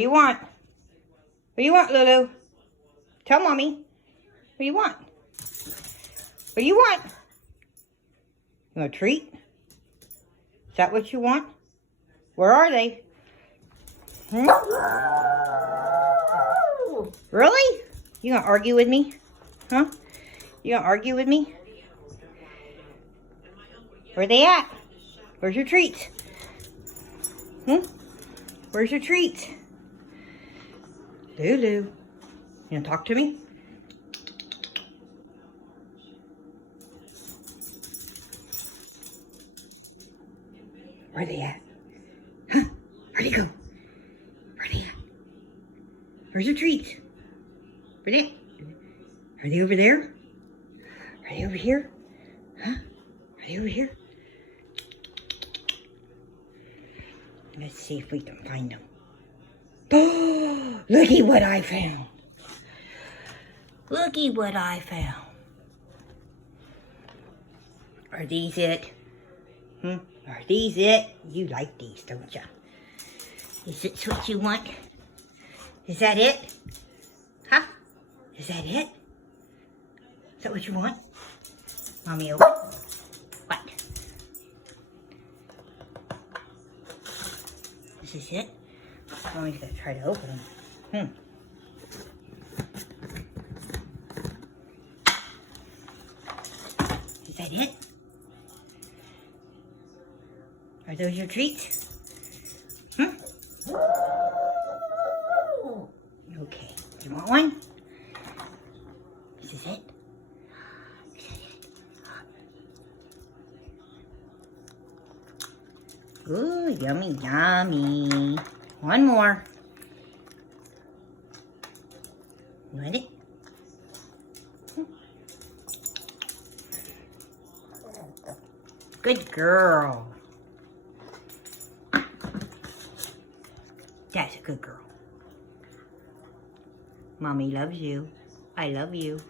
What do you want? What do you want, Lulu? Tell Mommy. What do you want? What do you want? You want a treat? Is that what you want? Where are they? Hmm? Really? You gonna argue with me? Huh? You gonna argue with me? Where they at? Where's your treats? Hmm? Where's your treats? Lulu, you gonna talk to me? Where they at? Huh? Where'd they go? Where they at? Where's your treats? Where they at? Are they over there? Are they over here? Huh? Are they over here? Let's see if we can find them. Oh, looky what I found. Looky what I found. Are these it? Are these it? You like these, don't ya? Is this what you want? Is that it? Huh? Is that it? Is that what you want? Mommy, open. What? This is it? Mommy's gonna try to open them. Is that it? Are those your treats? Okay. You want one? This is it? Is that it? Ooh, yummy, yummy. One more. You want it? Good girl. That's a good girl. Mommy loves you. I love you.